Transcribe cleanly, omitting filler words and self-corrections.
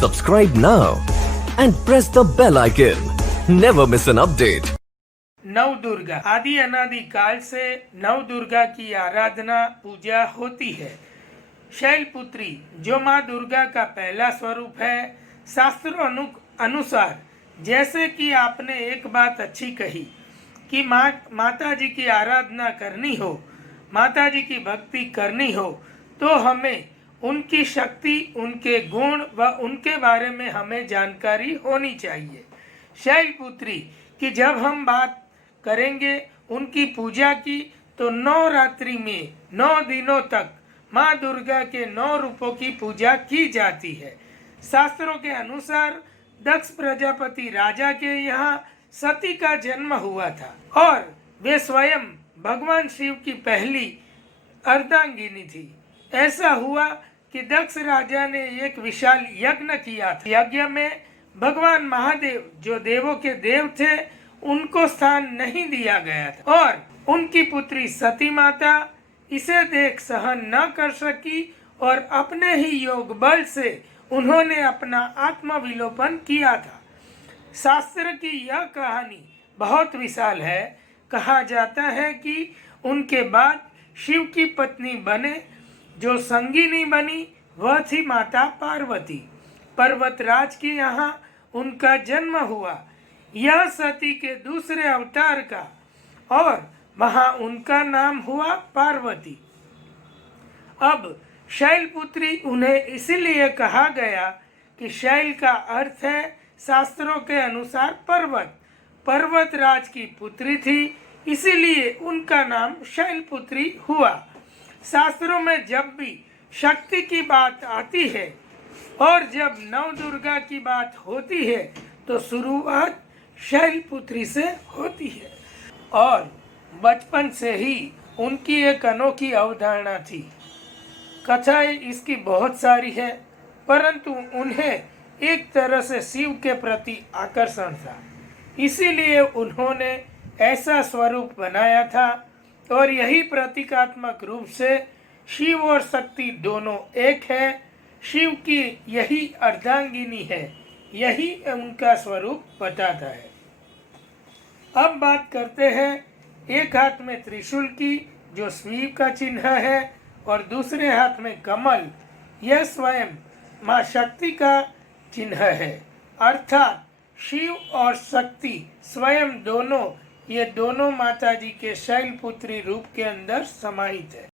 Subscribe now and press the bell icon. Never miss an update. नव दुर्गा आदि अनादि काल से नव दुर्गा की आराधना पूजा होती है। शैलपुत्री जो माँ दुर्गा का पहला स्वरूप है, शास्त्रों अनुसार, जैसे कि आपने एक बात अच्छी कही कि माता जी की आराधना करनी हो, माता जी की भक्ति करनी हो, तो हमें उनकी शक्ति, उनके गुण व उनके बारे में हमें जानकारी होनी चाहिए। शैलपुत्री की जब हम बात करेंगे उनकी पूजा की, तो नवरात्रि में 9 दिनों तक माँ दुर्गा के 9 रूपों की पूजा की जाती है। शास्त्रों के अनुसार दक्ष प्रजापति राजा के यहाँ सती का जन्म हुआ था और वे स्वयं भगवान शिव की पहली अर्धांगिनी थी। ऐसा हुआ कि दक्ष राजा ने एक विशाल यज्ञ किया था। यज्ञ में भगवान महादेव जो देवों के देव थे, उनको स्थान नहीं दिया गया था और उनकी पुत्री सती माता इसे देख सहन न कर सकी और अपने ही योग बल से उन्होंने अपना आत्मविलोपन किया था। शास्त्र की यह कहानी बहुत विशाल है। कहा जाता है कि उनके बाद शिव की पत्नी बने जो संगीनी बनी, वह थी माता पार्वती। पर्वतराज के यहाँ उनका जन्म हुआ। यह सती के दूसरे अवतार का और वहाँ उनका नाम हुआ पार्वती। अब शैलपुत्री उन्हें इसलिए कहा गया कि शैल का अर्थ है शास्त्रों के अनुसार पर्वत। पर्वतराज की पुत्री थी, इसीलिए उनका नाम शैलपुत्री हुआ। शास्त्रों में जब भी शक्ति की बात आती है और जब नव दुर्गा की बात होती है, तो शुरुआत शैलपुत्री से होती है और बचपन से ही उनकी एक अनोखी अवधारणा थी। कथाएं इसकी बहुत सारी है, परंतु उन्हें एक तरह से शिव के प्रति आकर्षण था, इसीलिए उन्होंने ऐसा स्वरूप बनाया था और यही प्रतीकात्मक रूप से शिव और शक्ति दोनों एक है। शिव की यही अर्धांगिनी है, यही उनका स्वरूप बताता है। अब बात करते हैं एक हाथ में त्रिशूल की, जो शिव का चिन्ह है, और दूसरे हाथ में कमल, यह स्वयं माँ शक्ति का चिन्ह है। अर्थात शिव और शक्ति स्वयं दोनों, ये दोनों माता जी के शैलपुत्री रूप के अंदर समाहित है।